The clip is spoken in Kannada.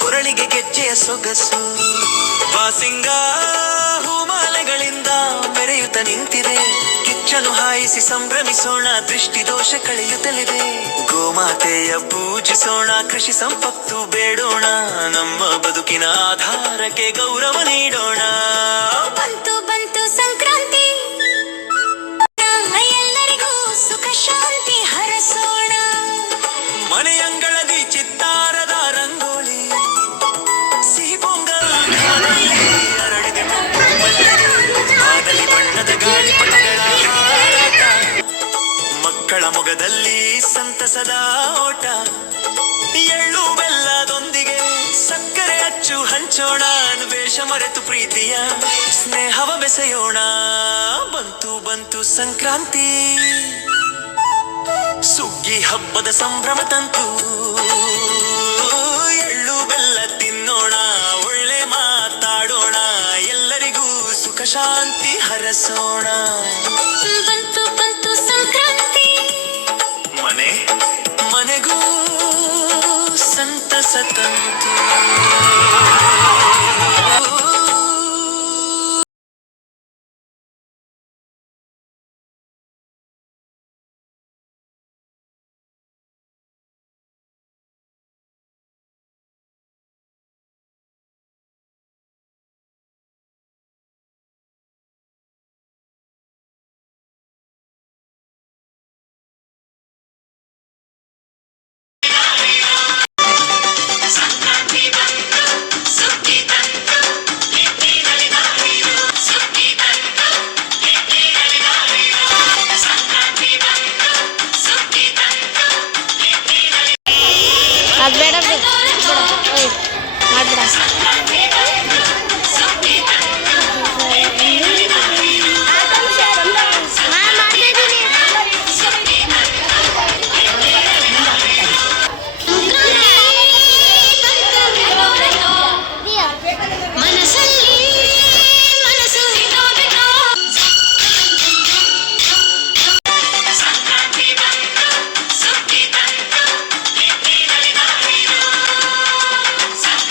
ಕೊರಳಿಗೆ ಗೆಜ್ಜೆಯ ಸೊಗಸು. ಬಾಸಿಂಗ ಹೂಮಾಲೆಗಳಿಂದ ಮೆರೆಯುತ್ತ ನಿಂತಿದೆ, ಕಿಚ್ಚಲು ಹಾಯಿಸಿ ಸಂಭ್ರಮಿಸೋಣ, ದೃಷ್ಟಿ ದೋಷ ಕಳೆಯುತ್ತಲಿದೆ. ಗೋಮಾತೆಯ ಪೂಜಿಸೋಣ, ಕೃಷಿ ಸಂಪತ್ತು ಬೇಡೋಣ, ನಮ್ಮ ಬದುಕಿನ ಆಧಾರಕ್ಕೆ ಗೌರವ ನೀಡೋಣ. ಬಂತು ಬಂತು ಸಂಕ್ರಾಂತಿ, ಎಲ್ಲರಿಗೂ ಸುಖ ಶಾಂತಿ ಹರಸೋಣ. ಮನೆಯಂಗಳದಿ ಚಿತ್ತಾರದ ರಂಗೋಲಿ, ಸಿಹಿ ಪೊಂಗಲ್ ಅರಳಿದೆ ಮಾದಲಿ ಬಣ್ಣದ ಗಾಳಿಪಟಗಳ ಹಾರಾಟ. ಮಕ್ಕಳ ಮೊಗದಲ್ಲಿ ಸಂತಸದ ಓಟ, ಎಳ್ಳು ಬೆಲ್ಲದೊಂದಿಗೆ ಸಕ್ಕರೆ ಅಚ್ಚು ಹಂಚೋಣ, ದ್ವೇಷ ಮರೆತು ಪ್ರೀತಿಯ ಸ್ನೇಹವ ಬೆಸೆಯೋಣ. ಬಂತು ಬಂತು ಸಂಕ್ರಾಂತಿ, ಸುಗ್ಗಿ ಹಬ್ಬದ ಸಂಭ್ರಮ ತಂತು. ಎಳ್ಳು ಬೆಲ್ಲ ತಿನ್ನೋಣ, ಒಳ್ಳೆ ಮಾತಾಡೋಣ, ಎಲ್ಲರಿಗೂ ಸುಖ ಶಾಂತಿ ಹರಸೋಣ. ಬಂತು ಬಂತು ಸಂಕ್ರಾಂತಿ, ಮನೆ ಮನೆಗೂ ಸಂತಸ ತಂತು.